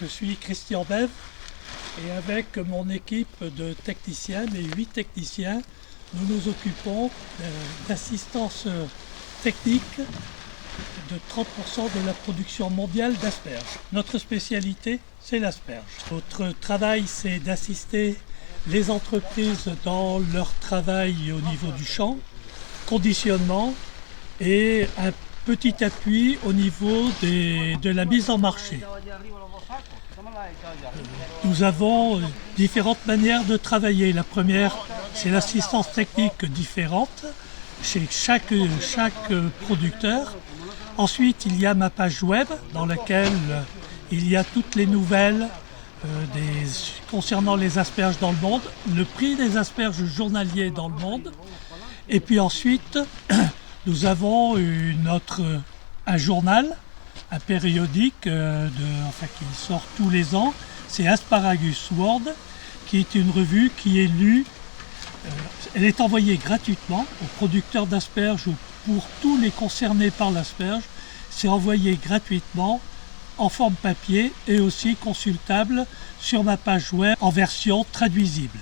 Je suis Christian Bev et avec mon équipe de techniciens, les 8 techniciens, nous nous occupons d'assistance technique de 30% de la production mondiale d'asperges. Notre spécialité, c'est l'asperge. Notre travail, c'est d'assister les entreprises dans leur travail au niveau du champ, conditionnement et un petit appui au niveau de la mise en marché. Nous avons différentes manières de travailler. La première, c'est l'assistance technique différente chez chaque producteur. Ensuite, il y a ma page web dans laquelle il y a toutes les nouvelles concernant les asperges dans le monde, le prix des asperges journaliers dans le monde. Et puis ensuite, nous avons un journal, un périodique qui sort tous les ans. C'est Asparagus World, qui est une revue qui est lue. Elle est envoyée gratuitement aux producteurs d'asperges ou pour tous les concernés par l'asperge. C'est envoyé gratuitement en forme papier et aussi consultable sur ma page web en version traduisible.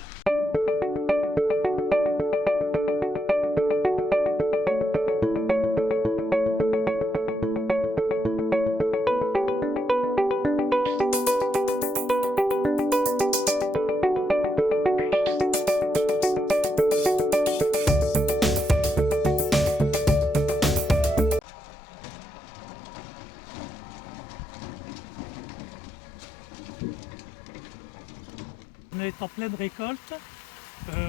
On est en pleine récolte,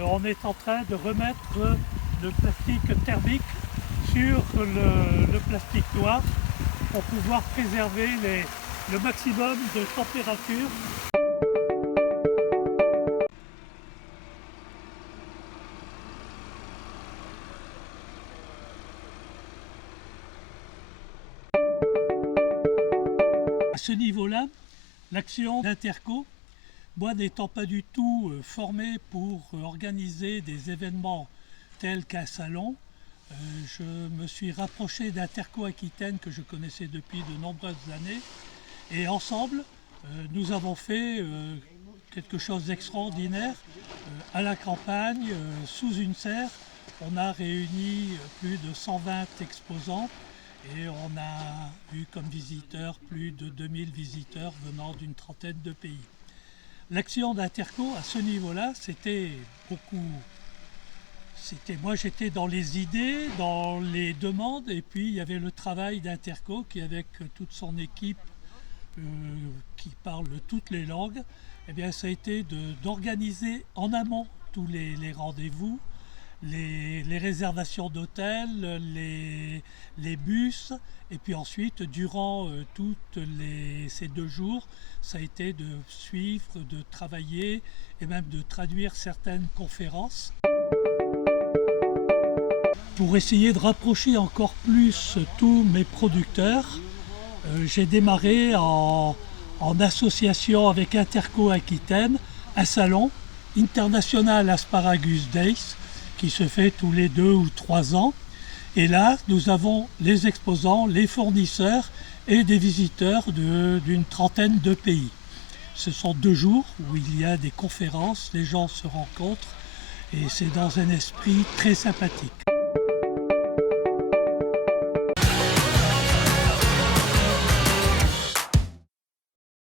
on est en train de remettre le plastique thermique sur le plastique noir pour pouvoir préserver le maximum de température. À ce niveau-là, l'action d'Interco, moi n'étant pas du tout formé pour organiser des événements tels qu'un salon, je me suis rapproché d'Interco Aquitaine que je connaissais depuis de nombreuses années et ensemble nous avons fait quelque chose d'extraordinaire à la campagne, sous une serre. On a réuni plus de 120 exposants et on a eu comme visiteurs plus de 2000 visiteurs venant d'une trentaine de pays. L'action d'Interco à ce niveau-là, moi j'étais dans les idées, dans les demandes, et puis il y avait le travail d'Interco qui, avec toute son équipe qui parle toutes les langues, eh bien ça a été d'organiser en amont tous les rendez-vous, les réservations d'hôtels, les bus, et puis ensuite durant ces 2 jours, ça a été de suivre, de travailler et même de traduire certaines conférences. Pour essayer de rapprocher encore plus tous mes producteurs, j'ai démarré en association avec Interco Aquitaine un salon International Asparagus Days qui se fait tous les 2 ou 3 ans. Et là, nous avons les exposants, les fournisseurs et des visiteurs d'une trentaine de pays. Ce sont 2 jours où il y a des conférences, les gens se rencontrent et c'est dans un esprit très sympathique.